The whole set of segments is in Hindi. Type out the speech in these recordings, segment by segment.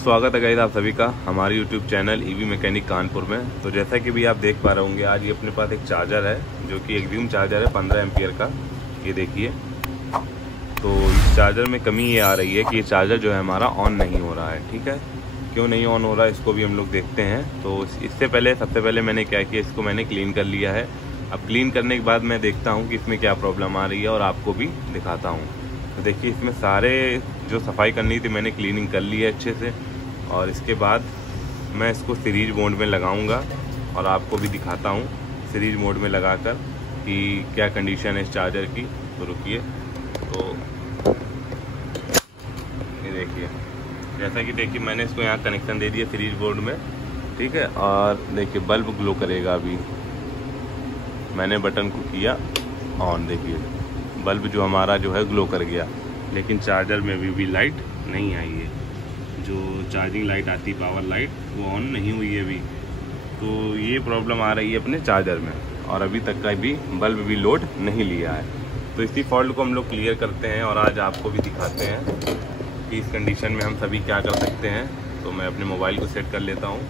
स्वागत है गाइस आप सभी का हमारे YouTube channel EV mechanic Kanpur में। तो जैसा कि भी आप देख पा रहे होंगे, आज ये अपने पास एक चार्जर है जो कि एक्सियम चार्जर है 15 एम्पियर का। ये देखिए, तो इस चार्जर में कमी ये आ रही है कि ये चार्जर जो है हमारा ऑन नहीं हो रहा है। ठीक है, क्यों नहीं ऑन हो रहा है इसको भी हम लोग देखते हैं। तो इससे पहले सबसे पहले मैंने क्या किया, इसको मैंने क्लीन कर लिया है। अब क्लीन करने के बाद मैं देखता हूँ कि इसमें क्या प्रॉब्लम आ रही है और आपको भी दिखाता हूँ। तो देखिए, इसमें सारे जो सफाई करनी थी मैंने क्लीनिंग कर ली है अच्छे से, और इसके बाद मैं इसको सीरीज मोड में लगाऊंगा और आपको भी दिखाता हूँ सीरीज मोड में लगाकर कि क्या कंडीशन है इस चार्जर की। तो रुकिए, तो ये देखिए, जैसा कि देखिए मैंने इसको यहाँ कनेक्शन दे दिया सीरीज बोर्ड में। ठीक है, और देखिए बल्ब ग्लो करेगा। अभी मैंने बटन को किया ऑन, देखिए बल्ब जो हमारा जो है ग्लो कर गया, लेकिन चार्जर में अभी भी लाइट नहीं आई है। जो चार्जिंग लाइट आती है, पावर लाइट, वो ऑन नहीं हुई है अभी। तो ये प्रॉब्लम आ रही है अपने चार्जर में, और अभी तक का भी बल्ब भी लोड नहीं लिया है। तो इसी फॉल्ट को हम लोग क्लियर करते हैं और आज आपको भी दिखाते हैं कि इस कंडीशन में हम सभी क्या कर सकते हैं। तो मैं अपने मोबाइल को सेट कर लेता हूँ,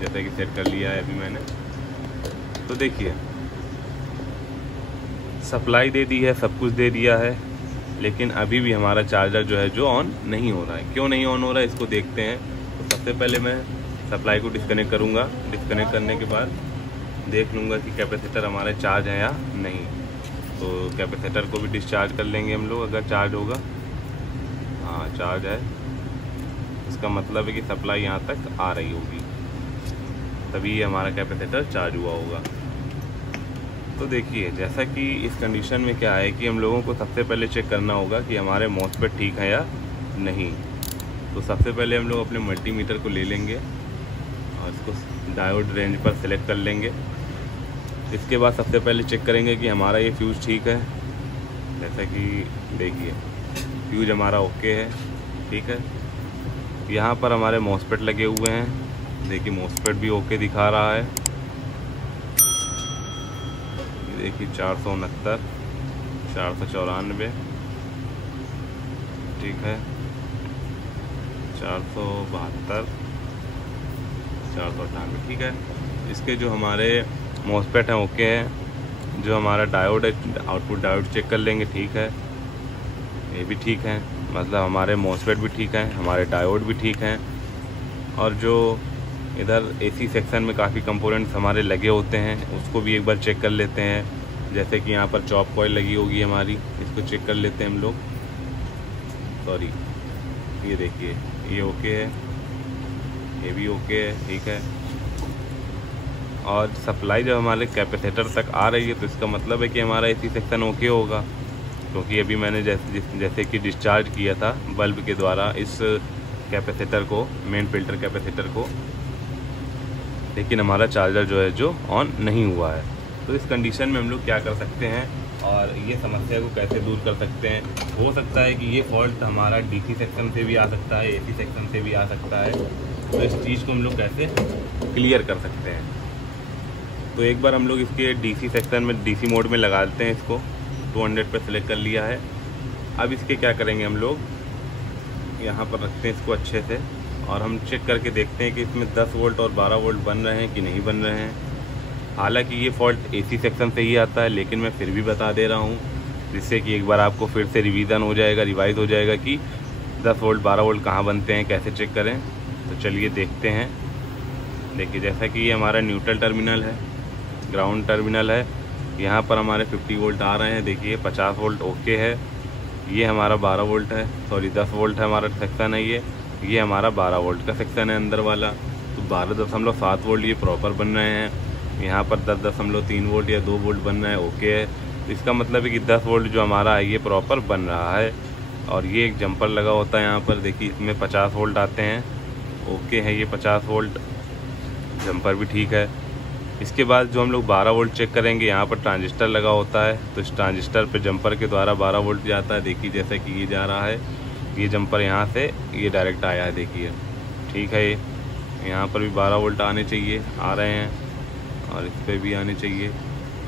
जैसे कि सेट कर लिया है अभी मैंने। तो देखिए, सप्लाई दे दी है, सब कुछ दे दिया है, लेकिन अभी भी हमारा चार्जर जो है जो ऑन नहीं हो रहा है। क्यों नहीं ऑन हो रहा है इसको देखते हैं। तो सबसे पहले मैं सप्लाई को डिस्कनेक्ट करूंगा। डिस्कनेक्ट करने के बाद देख लूँगा कि कैपेसिटर हमारा चार्ज है या नहीं। तो कैपेसिटर को भी डिस्चार्ज कर लेंगे हम लोग, अगर चार्ज होगा। हाँ, चार्ज है, इसका मतलब है कि सप्लाई यहाँ तक आ रही होगी, तभी हमारा कैपेसिटर चार्ज हुआ होगा। तो देखिए, जैसा कि इस कंडीशन में क्या है कि हम लोगों को सबसे पहले चेक करना होगा कि हमारे मॉसफेट ठीक है या नहीं। तो सबसे पहले हम लोग अपने मल्टीमीटर को ले लेंगे और इसको डायोड रेंज पर सिलेक्ट कर लेंगे। इसके बाद सबसे पहले चेक करेंगे कि हमारा ये फ्यूज़ ठीक है। जैसा कि देखिए, फ्यूज़ हमारा ओके है। ठीक है, यहाँ पर हमारे मॉसफेट लगे हुए हैं। देखिए, मॉसफेट भी ओके दिखा रहा है। देखिए 469, 494, ठीक है, 472, 498, ठीक है। इसके जो हमारे मॉसफेट हैं ओके हैं। जो हमारा डायोड है, आउटपुट डायोड चेक कर लेंगे, ठीक है, ये भी ठीक है। मतलब हमारे मॉसफेट भी ठीक हैं, हमारे डायोड भी ठीक हैं। और जो इधर एसी सेक्शन में काफ़ी कंपोनेंट्स हमारे लगे होते हैं, उसको भी एक बार चेक कर लेते हैं। जैसे कि यहाँ पर चॉप कॉइल लगी होगी हमारी, इसको चेक कर लेते हैं हम लोग। सॉरी, ये देखिए, ये ओके है, ये भी ओके है, ठीक है। और सप्लाई जब हमारे कैपेसिटर तक आ रही है तो इसका मतलब है कि हमारा एसी सेक्शन ओके होगा, क्योंकि अभी मैंने जैसे कि डिस्चार्ज किया था बल्ब के द्वारा इस कैपेसिटर को, मेन फिल्टर कैपेसिटर को, लेकिन हमारा चार्जर जो है जो ऑन नहीं हुआ है। तो इस कंडीशन में हम लोग क्या कर सकते हैं और ये समस्या को कैसे दूर कर सकते हैं। हो सकता है कि ये फॉल्ट हमारा डीसी सेक्शन से भी आ सकता है, एसी सेक्शन से भी आ सकता है। तो इस चीज़ को हम लोग कैसे क्लियर कर सकते हैं। तो एक बार हम लोग इसके डीसी सेक्शन में, डीसी मोड में लगा देते हैं। इसको 200 पर सेलेक्ट कर लिया है। अब इसके क्या करेंगे, हम लोग यहाँ पर रखते हैं इसको अच्छे से, और हम चेक करके देखते हैं कि इसमें 10 वोल्ट और 12 वोल्ट बन रहे हैं कि नहीं बन रहे हैं। हालांकि ये फॉल्ट एसी सेक्शन से ही आता है, लेकिन मैं फिर भी बता दे रहा हूँ, जिससे कि एक बार आपको फिर से रिवीजन हो जाएगा, रिवाइज हो जाएगा कि 10 वोल्ट 12 वोल्ट कहाँ बनते हैं, कैसे चेक करें। तो चलिए देखते हैं। देखिए, जैसा कि ये हमारा न्यूट्रल टर्मिनल है, ग्राउंड टर्मिनल है, यहाँ पर हमारे 50 वोल्ट आ रहे हैं। देखिए 50 वोल्ट ओके है। ये हमारा 12 वोल्ट है, सॉरी 10 वोल्ट है हमारा सेक्शन है। ये हमारा 12 वोल्ट का सेक्शन है अंदर वाला। तो 12.7 वोल्ट ये प्रॉपर बन रहे हैं। यहाँ पर 10.3 वोल्ट या 2 वोल्ट बन रहा है, ओके है। तो इसका मतलब है कि 10 वोल्ट जो हमारा है ये प्रॉपर बन रहा है। और ये एक जंपर लगा होता है यहाँ पर, देखिए इसमें 50 वोल्ट आते हैं, ओके है। ये 50 वोल्ट जंपर भी ठीक है। इसके बाद जो हम लोग 12 वोल्ट चेक करेंगे, यहाँ पर ट्रांजिस्टर लगा होता है, तो इस ट्रांजिस्टर पे जंपर के द्वारा 12 वोल्ट जाता है। देखिए जैसे कि ये जा रहा है, ये जंपर यहाँ से ये डायरेक्ट आया है, देखिए ठीक है। ये यहाँ पर भी 12 वोल्ट आने चाहिए, आ रहे हैं, और इस पर भी आने चाहिए,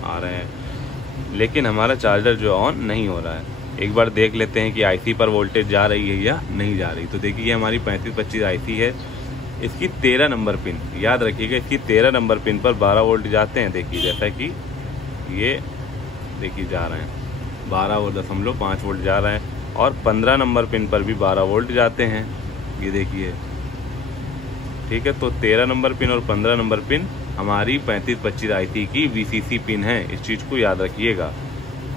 आ रहे हैं। लेकिन हमारा चार्जर जो ऑन नहीं हो रहा है। एक बार देख लेते हैं कि आईसी पर वोल्टेज जा रही है या नहीं जा रही। तो देखिए ये हमारी 3525 आईसी है, इसकी 13 नंबर पिन, याद रखिएगा इसकी 13 नंबर पिन पर 12 वोल्ट जाते हैं। देखिए जैसा कि ये देखिए जा रहे हैं 12.5 वोल्ट जा रहे हैं, और 15 नंबर पिन पर भी 12 वोल्ट जाते हैं, ये देखिए, ठीक है। तो 13 नंबर पिन और 15 नंबर पिन हमारी 3525 आईसी की वीसीसी पिन है, इस चीज़ को याद रखिएगा।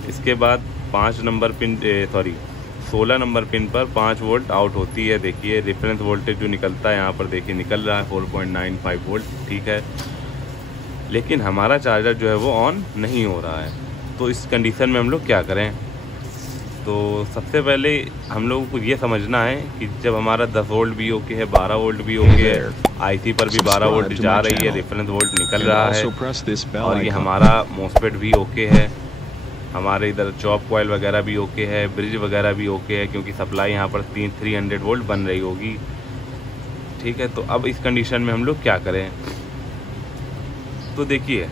इसके बाद 16 नंबर पिन पर 5 वोल्ट आउट होती है। देखिए रेफरेंस वोल्टेज जो निकलता है यहाँ पर देखिए निकल रहा है 4.95 वोल्ट, ठीक है। लेकिन हमारा चार्जर जो है वो ऑन नहीं हो रहा है। तो इस कंडीशन में हम लोग क्या करें? तो सबसे पहले हम लोगों को ये समझना है कि जब हमारा 10 वोल्ट भी ओके है, 12 वोल्ट भी ओके है, आईसी पर भी 12 वोल्ट जा रही है, रेफरेंस वोल्ट निकल रहा है, और ये हमारा मॉसफेट भी ओके है, हमारे इधर चॉप कॉइल वगैरह भी ओके है, ब्रिज वगैरह भी ओके है, क्योंकि सप्लाई यहाँ पर 300 वोल्ट बन रही होगी, ठीक है। तो अब इस कंडीशन में हम लोग क्या करें? तो देखिए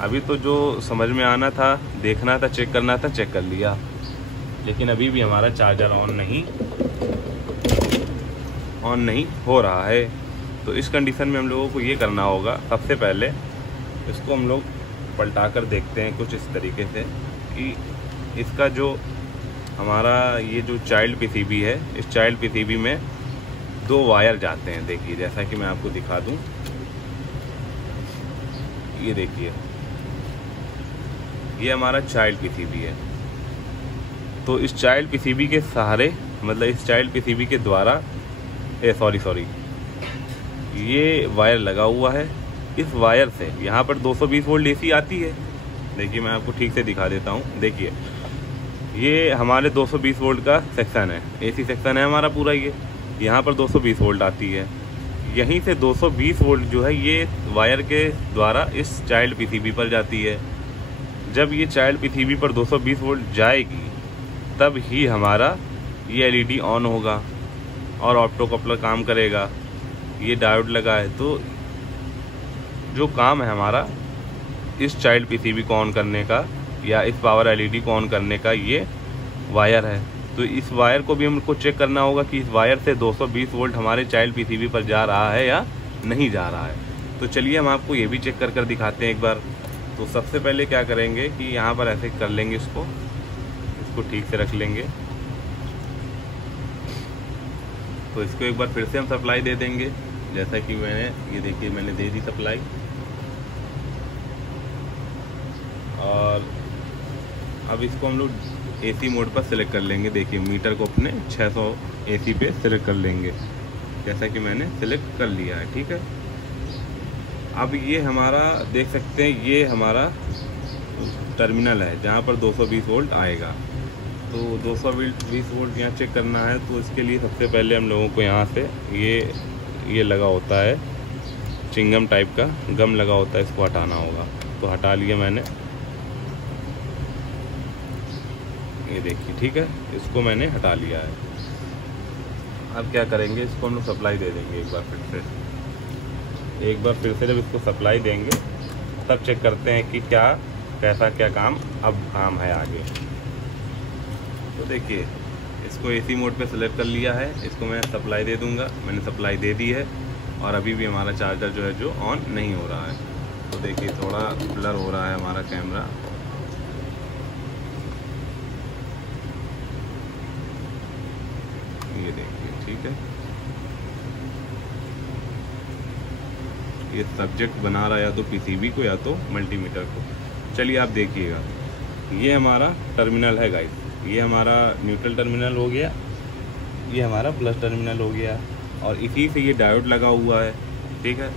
अभी तो जो समझ में आना था, देखना था, चेक करना था, चेक कर लिया, लेकिन अभी भी हमारा चार्जर ऑन नहीं हो रहा है। तो इस कंडीशन में हम लोगों को ये करना होगा, सबसे पहले इसको हम लोग पलटा कर देखते हैं कुछ इस तरीके से कि इसका जो हमारा ये जो चाइल्ड पीसीबी है, इस चाइल्ड पीसीबी में 2 वायर जाते हैं। देखिए जैसा कि मैं आपको दिखा दूं, ये देखिए ये हमारा चाइल्ड पीसीबी है। तो इस चाइल्ड पीसीबी के सहारे, मतलब इस चाइल्ड पीसीबी के द्वारा सॉरी ये वायर लगा हुआ है। इस वायर से यहाँ पर 220 वोल्ट एसी आती है। देखिए मैं आपको ठीक से दिखा देता हूँ। देखिए ये हमारे 220 वोल्ट का सेक्शन है, एसी सेक्शन है हमारा पूरा। ये यहाँ पर 220 वोल्ट आती है, यहीं से 220 वोल्ट जो है ये वायर के द्वारा इस चाइल्ड पीसीबी पर जाती है। जब ये चाइल्ड पीसीबी पर 220 वोल्ट जाएगी तब ही हमारा ये एलईडी ऑन होगा और ऑप्टो कपलर काम करेगा। ये डायोड लगा है, तो जो काम है हमारा इस चाइल्ड पीसीबी को ऑन करने का या इस पावर एलईडी को ऑन करने का, ये वायर है। तो इस वायर को भी हमको चेक करना होगा कि इस वायर से 220 वोल्ट हमारे चाइल्ड पीसीबी पर जा रहा है या नहीं जा रहा है। तो चलिए हम आपको ये भी चेक कर दिखाते हैं एक बार। तो सबसे पहले क्या करेंगे कि यहाँ पर ऐसे कर लेंगे, इसको ठीक से रख लेंगे। तो इसको एक बार फिर से हम सप्लाई दे देंगे, जैसा कि ये देखिए मैंने दे दी सप्लाई। और अब इसको हम लोग एसी मोड पर सिलेक्ट कर लेंगे। देखिए मीटर को अपने 600 एसी पे सिलेक्ट कर लेंगे, जैसा कि मैंने सिलेक्ट कर लिया है, ठीक है। अब ये हमारा देख सकते हैं, ये हमारा टर्मिनल है जहाँ पर 220 वोल्ट आएगा। तो 220 वोल्ट यहाँ चेक करना है। तो इसके लिए सबसे पहले हम लोगों को यहाँ से ये लगा होता है चिंगम टाइप का गम लगा होता है, इसको हटाना होगा। तो हटा लिया मैंने, ये देखिए, ठीक है, इसको मैंने हटा लिया है। अब क्या करेंगे, इसको हम लोग सप्लाई दे देंगे एक बार फिर से। जब इसको सप्लाई देंगे तब चेक करते हैं कि कैसा काम है आगे। तो देखिए इसको एसी मोड पे सेलेक्ट कर लिया है, इसको मैं सप्लाई दे दूंगा। मैंने सप्लाई दे दी है और अभी भी हमारा चार्जर जो है जो ऑन नहीं हो रहा है। तो देखिए थोड़ा ब्लर हो रहा है हमारा कैमरा। ये देखिए, ठीक है, ये सब्जेक्ट बना रहा है या तो पीसीबी को या तो मल्टीमीटर को। चलिए आप देखिएगा, ये हमारा टर्मिनल है गाइस, ये हमारा न्यूट्रल टर्मिनल हो गया, ये हमारा प्लस टर्मिनल हो गया, और इसी से ये डायोड लगा हुआ है, ठीक है।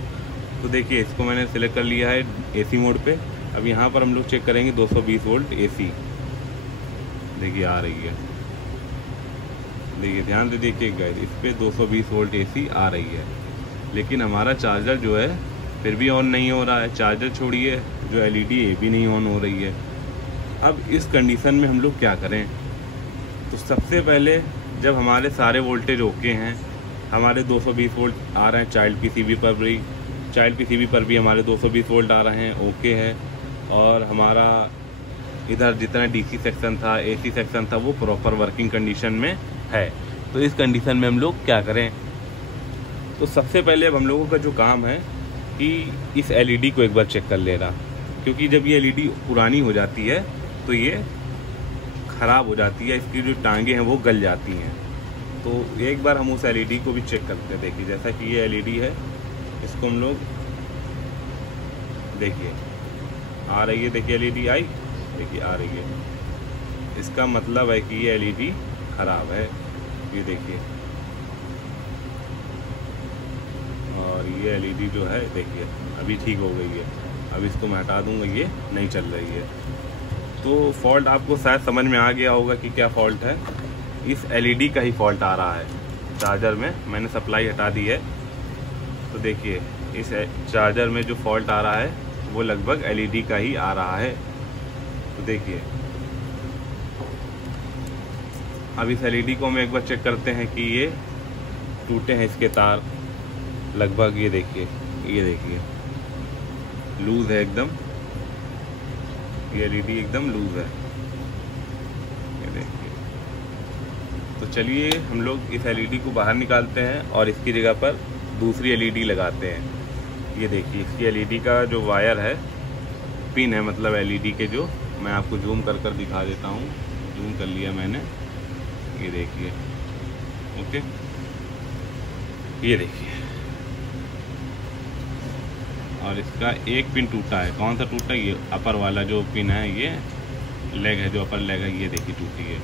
तो देखिए इसको मैंने सिलेक्ट कर लिया है एसी मोड पे। अब यहाँ पर हम लोग चेक करेंगे 220 वोल्ट एसी, देखिए आ रही है। देखिए ध्यान से देखिए गाइस, इस पर 220 वोल्ट एसी आ रही है, लेकिन हमारा चार्जर जो है फिर भी ऑन नहीं हो रहा है। चार्जर छोड़िए, जो एलईडी ये भी नहीं ऑन हो रही है। अब इस कंडीशन में हम लोग क्या करें? तो सबसे पहले जब हमारे सारे वोल्टेज ओके हैं, हमारे 220 वोल्ट आ रहे हैं चाइल्ड पीसीबी पर भी हमारे 220 वोल्ट आ रहे हैं, ओके है, और हमारा इधर जितना डीसी सेक्शन था, एसी सेक्शन था, वो प्रॉपर वर्किंग कंडीशन में है। तो इस कंडीशन में हम लोग क्या करें? तो सबसे पहले अब हम लोगों का जो काम है कि इस एलईडी को एक बार चेक कर लेना, क्योंकि जब ये एलईडी पुरानी हो जाती है तो ये ख़राब हो जाती है, इसकी जो टांगें हैं वो गल जाती हैं। तो एक बार हम उस एलईडी को भी चेक करते हैं। देखिए जैसा कि ये एलईडी है, इसको हम लोग देखिए आ रही है, देखिए एलईडी आई, देखिए आ रही है, इसका मतलब है कि ये एलईडी ख़राब है। ये देखिए, और ये एलईडी जो है देखिए अभी ठीक हो गई है। अब इसको मैं हटा दूंगा, ये नहीं चल रही है। तो फॉल्ट आपको शायद समझ में आ गया होगा कि क्या फॉल्ट है। इस एलईडी का ही फॉल्ट आ रहा है चार्जर में। मैंने सप्लाई हटा दी है, तो देखिए इस चार्जर में जो फॉल्ट आ रहा है वो लगभग एलईडी का ही आ रहा है। तो देखिए अब इस एलईडी को हम एक बार चेक करते हैं कि ये टूटे हैं इसके तार लगभग। ये देखिए लूज है एकदम, ये एलईडी एकदम लूज है, ये देखिए। तो चलिए हम लोग इस एलईडी को बाहर निकालते हैं और इसकी जगह पर दूसरी एलईडी लगाते हैं। ये देखिए इसकी एलईडी का जो वायर है, पिन है मतलब एलईडी के, जो मैं आपको जूम कर दिखा देता हूँ। जूम कर लिया मैंने, ये देखिए, ओके, ये देखिए। और इसका एक पिन टूटा है। कौन सा टूटा? ये अपर वाला जो पिन है, ये लेग है, जो अपर लेग है, ये देखिए टूटी है।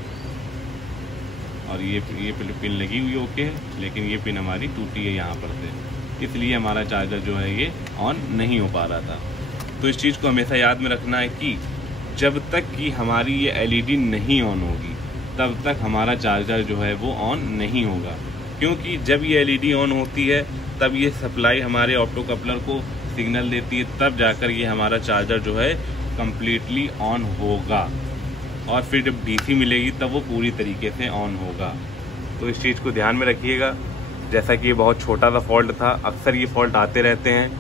और ये पिन लगी हुई ओके है, लेकिन ये पिन हमारी टूटी है यहाँ पर से, इसलिए हमारा चार्जर जो है ये ऑन नहीं हो पा रहा था। तो इस चीज़ को हमेशा याद में रखना है कि जब तक कि हमारी ये एलईडी नहीं ऑन होगी तब तक हमारा चार्जर जो है वो ऑन नहीं होगा, क्योंकि जब ये एलईडी ऑन होती है तब ये सप्लाई हमारे ऑप्टो कपलर को सिग्नल देती है, तब जाकर ये हमारा चार्जर जो है कम्प्लीटली ऑन होगा। और फिर जब डीसी मिलेगी तब वो पूरी तरीके से ऑन होगा। तो इस चीज़ को ध्यान में रखिएगा। जैसा कि ये बहुत छोटा सा फॉल्ट था, अक्सर ये फॉल्ट आते रहते हैं,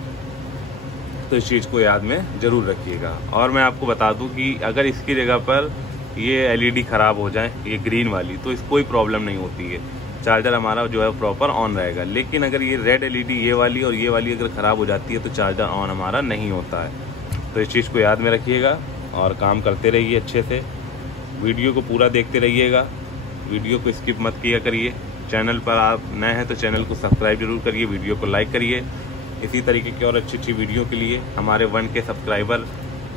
तो इस चीज़ को याद में ज़रूर रखिएगा। और मैं आपको बता दूं कि अगर इसकी जगह पर ये एलईडी ख़राब हो जाए, ये ग्रीन वाली, तो इस कोई प्रॉब्लम नहीं होती है, चार्जर हमारा जो है प्रॉपर ऑन रहेगा। लेकिन अगर ये रेड एलईडी, ये वाली और ये वाली अगर ख़राब हो जाती है तो चार्जर ऑन हमारा नहीं होता है। तो इस चीज़ को याद में रखिएगा और काम करते रहिए अच्छे से। वीडियो को पूरा देखते रहिएगा, वीडियो को स्किप मत किया करिए। चैनल पर आप नए हैं तो चैनल को सब्सक्राइब जरूर करिए, वीडियो को लाइक करिए। इसी तरीके की और अच्छी वीडियो के लिए हमारे 1K सब्सक्राइबर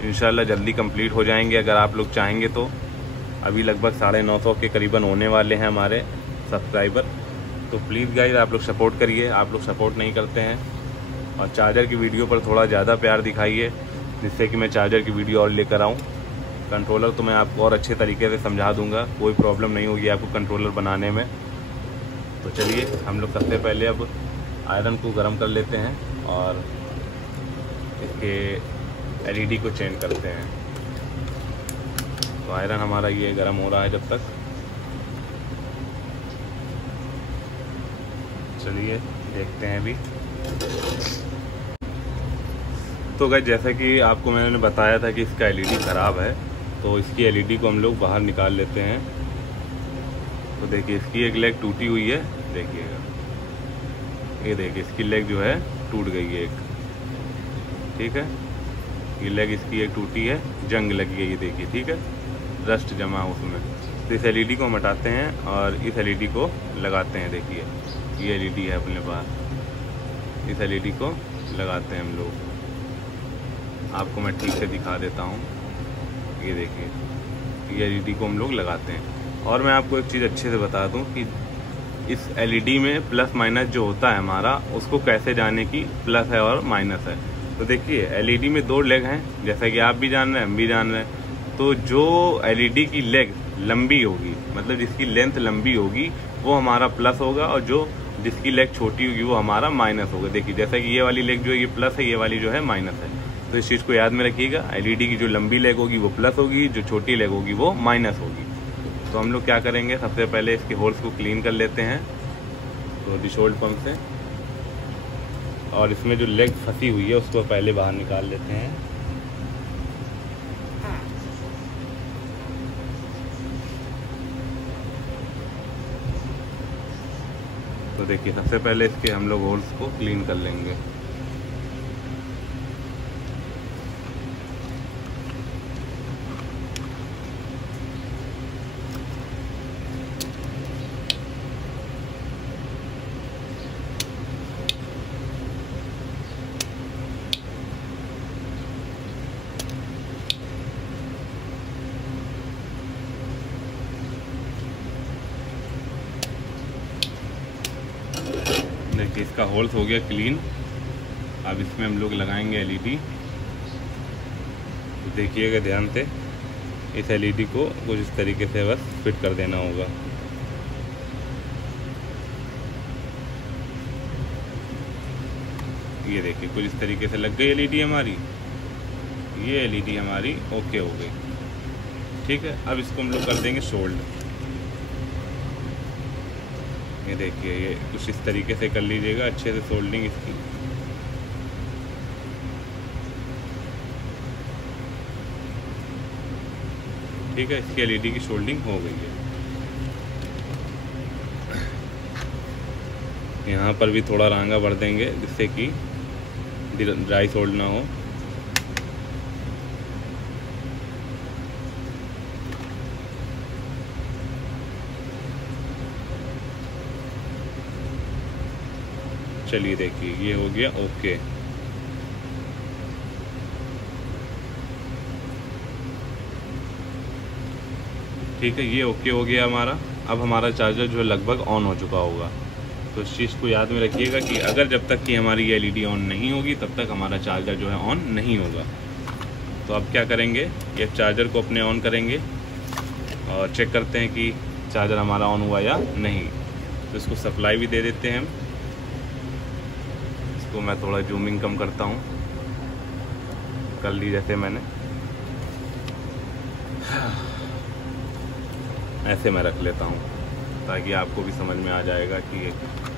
इंशाल्लाह जल्दी कंप्लीट हो जाएंगे अगर आप लोग चाहेंगे तो। अभी लगभग 950 के करीबन होने वाले हैं हमारे सब्सक्राइबर। तो प्लीज़ गाइस आप लोग सपोर्ट करिए, आप लोग सपोर्ट नहीं करते हैं। और चार्जर की वीडियो पर थोड़ा ज़्यादा प्यार दिखाइए, जिससे कि मैं चार्जर की वीडियो और लेकर आऊँ। कंट्रोलर तो मैं आपको और अच्छे तरीके से समझा दूंगा, कोई प्रॉब्लम नहीं होगी आपको कंट्रोलर बनाने में। तो चलिए हम लोग सबसे पहले अब आयरन को गर्म कर लेते हैं और इसके एलईडी को चेंज करते हैं। तो आयरन हमारा ये गर्म हो रहा है जब तक। चलिए देखते हैं अभी। तो गाइस जैसा कि आपको मैंने बताया था कि इसका एलईडी ख़राब है, तो इसकी एलईडी को हम लोग बाहर निकाल लेते हैं। तो देखिए इसकी एक लेग टूटी हुई है, देखिएगा, ये देखिए इसकी लेग जो है टूट गई है एक, ठीक है, ये लेग इसकी एक टूटी है, जंग लगी है, ये देखिए, ठीक है, रस्ट जमा उसमें। तो इस एलईडी को हम हटाते हैं और इस एलईडी को लगाते हैं। देखिए ये एलईडी है अपने पास, इस एलईडी को लगाते हैं हम लोग। आपको मैं ठीक से दिखा देता हूँ, ये देखिए ये एलईडी को हम लोग लगाते हैं। और मैं आपको एक चीज़ अच्छे से बता दूं कि इस एलईडी में प्लस माइनस जो होता है हमारा, उसको कैसे जाने की प्लस है और माइनस है। तो देखिए एलईडी में 2 लेग हैं, जैसा कि आप भी जान रहे हैं, हम भी जान रहे हैं। तो जो एलईडी की लेग लंबी होगी, मतलब जिसकी लेंथ लंबी होगी, वो हमारा प्लस होगा, और जो जिसकी लेग छोटी होगी वो हमारा माइनस होगा। देखिए जैसा कि ये वाली लेग जो है ये प्लस है, ये वाली जो है माइनस है। तो इस चीज़ को याद में रखिएगा, एलईडी की जो लंबी लेग होगी वो प्लस होगी, जो छोटी लेग होगी वो माइनस होगी। तो हम लोग क्या करेंगे, सबसे पहले इसके होल्स को क्लीन कर लेते हैं, तो डिशोल्ड पंप से, और इसमें जो लेग फंसी हुई है उसको पहले बाहर निकाल लेते हैं। देखिए सबसे पहले इसके हम लोग होल्स को क्लीन कर लेंगे। देखिए इसका होल्स हो गया क्लीन। अब इसमें हम लोग लगाएंगे एलईडी। देखिएगा ध्यान से, इस एलईडी को कुछ इस तरीके से बस फिट कर देना होगा। ये देखिए कुछ इस तरीके से लग गई एलईडी हमारी। ये एलईडी हमारी ओके हो गई, ठीक है। अब इसको हम लोग कर देंगे सोल्ड। ये देखिए ये कुछ इस तरीके से कर लीजिएगा अच्छे से सोल्डिंग इसकी। ठीक है, इसकी एलईडी की सोल्डिंग हो गई है। यहाँ पर भी थोड़ा रांगा भर देंगे जिससे कि ड्राई सोल्ड ना हो। चलिए देखिए ये हो गया ओके। ठीक है, ये ओके हो गया हमारा। अब हमारा चार्जर जो है लगभग ऑन हो चुका होगा। तो इस चीज़ को याद में रखिएगा कि अगर जब तक कि हमारी ये एलईडी ऑन नहीं होगी तब तक हमारा चार्जर जो है ऑन नहीं होगा। तो अब क्या करेंगे, ये चार्जर को अपने ऑन करेंगे और चेक करते हैं कि चार्जर हमारा ऑन हुआ या नहीं। तो इसको सप्लाई भी दे देते हैं हम। इसको मैं थोड़ा जूमिंग कम करता हूँ, कर ली जैसे मैंने, ऐसे मैं रख लेता हूँ ताकि आपको भी समझ में आ जाएगा कि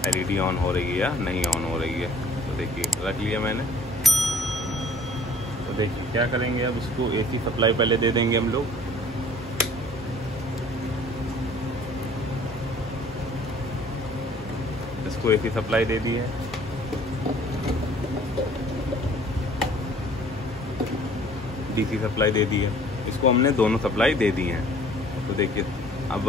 एलईडी ऑन हो रही है या नहीं ऑन हो रही है। तो देखिए रख लिया मैंने। तो देखिए क्या करेंगे, अब उसको एसी सप्लाई पहले दे देंगे हम लोग। इसको एसी सप्लाई दे दी है। डीसी सप्लाई दे दी है। इसको हमने दोनों सप्लाई दे दी हैं। तो देखिए अब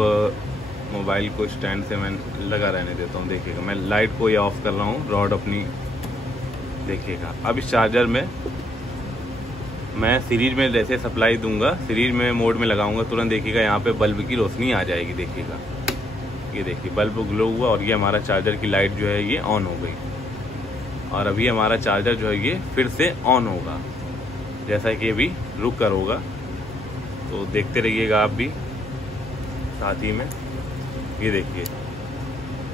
मोबाइल को स्टैंड से मैं लगा रहने देता हूँ। देखिएगा मैं लाइट को ये ऑफ कर रहा हूँ, रॉड अपनी। देखिएगा अब इस चार्जर में मैं सीरीज में जैसे सप्लाई दूंगा, सीरीज में मोड में लगाऊंगा, तुरंत देखिएगा यहाँ पे बल्ब की रोशनी आ जाएगी। देखिएगा ये देखिए बल्ब ग्लो हुआ और ये हमारा चार्जर की लाइट जो है ये ऑन हो गई। और अभी हमारा चार्जर जो है ये फिर से ऑन होगा, जैसा कि अभी रुक कर होगा। तो देखते रहिएगा आप भी साथ ही में। ये देखिए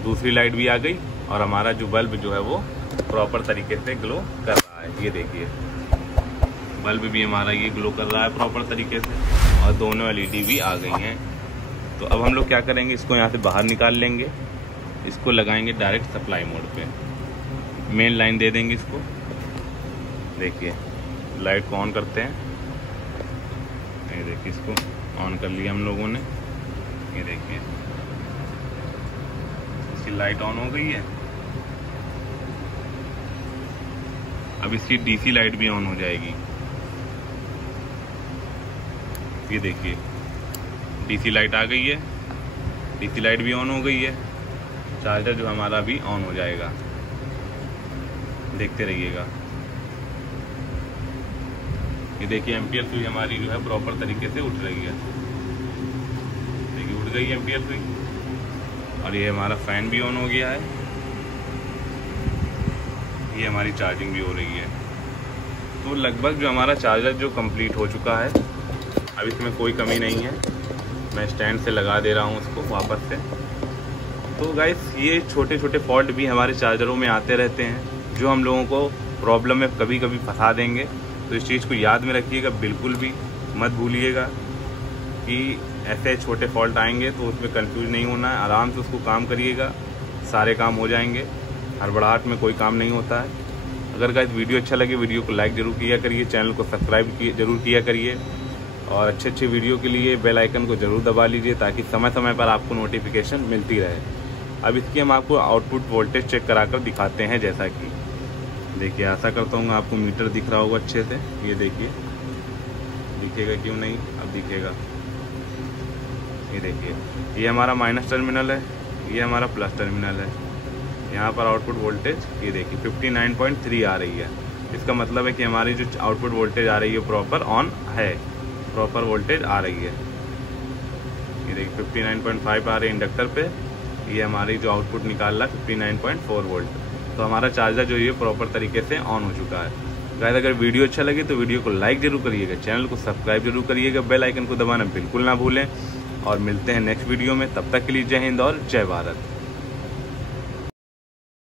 दूसरी लाइट भी आ गई और हमारा जो बल्ब जो है वो प्रॉपर तरीके से ग्लो कर रहा है। ये देखिए बल्ब भी हमारा ये ग्लो कर रहा है प्रॉपर तरीके से और दोनों एलईडी भी आ गई हैं। तो अब हम लोग क्या करेंगे, इसको यहाँ से बाहर निकाल लेंगे, इसको लगाएंगे डायरेक्ट सप्लाई मोड पे, मेन लाइन दे देंगे इसको। देखिए लाइट को ऑन करते हैं। ये देखिए इसको ऑन कर लिया हम लोगों ने। ये देखिए इसकी लाइट ऑन हो गई है। अब इसकी डीसी लाइट भी ऑन हो जाएगी। ये देखिए डीसी लाइट आ गई है, डीसी लाइट भी ऑन हो गई है। चार्जर जो हमारा भी ऑन हो जाएगा, देखते रहिएगा। ये देखिए एम्पियर सुई हमारी जो है प्रॉपर तरीके से उठ रही है। देखिए उठ गई एम्पियर सुई और ये हमारा फैन भी ऑन हो गया है। ये हमारी चार्जिंग भी हो रही है। तो लगभग जो हमारा चार्जर जो कंप्लीट हो चुका है, अब इसमें कोई कमी नहीं है। मैं स्टैंड से लगा दे रहा हूँ उसको वापस से। तो गाइस ये छोटे छोटे फॉल्ट भी हमारे चार्जरों में आते रहते हैं जो हम लोगों को प्रॉब्लम में कभी कभी फंसा देंगे। तो इस चीज़ को याद में रखिएगा, बिल्कुल भी मत भूलिएगा कि ऐसे छोटे फॉल्ट आएंगे तो उसमें कंफ्यूज नहीं होना है। आराम से उसको काम करिएगा, सारे काम हो जाएंगे। हड़बड़ाहट में कोई काम नहीं होता है। अगर गाइस वीडियो अच्छा लगे वीडियो को लाइक ज़रूर किया करिए, चैनल को सब्सक्राइब जरूर किया करिए और अच्छे अच्छे वीडियो के लिए बेल आइकन को ज़रूर दबा लीजिए ताकि समय समय पर आपको नोटिफिकेशन मिलती रहे। अब इसकी हम आपको आउटपुट वोल्टेज चेक कराकर दिखाते हैं। जैसा कि देखिए, आशा करता हूँ आपको मीटर दिख रहा होगा अच्छे से। ये देखिए, दिखेगा क्यों नहीं, अब दिखेगा। ये देखिए, ये हमारा माइनस टर्मिनल है, ये हमारा प्लस टर्मिनल है। यहाँ पर आउटपुट वोल्टेज ये देखिए 59.3 आ रही है। इसका मतलब है कि हमारी जो आउटपुट वोल्टेज आ रही है प्रॉपर ऑन है, प्रॉपर वोल्टेज आ रही है। ये देखिए 59.5 आ रही है इंडक्टर पे। ये हमारी जो आउटपुट निकाल रहा है 59.4 वोल्ट। तो हमारा चार्जर जो ये प्रॉपर तरीके से ऑन हो चुका है। गाइस, अगर वीडियो अच्छा लगे तो वीडियो को लाइक जरूर करिएगा, चैनल को सब्सक्राइब जरूर करिएगा, बेल आइकन को दबाना बिल्कुल ना भूलें। और मिलते हैं नेक्स्ट वीडियो में, तब तक के लिए जय हिंद और जय भारत।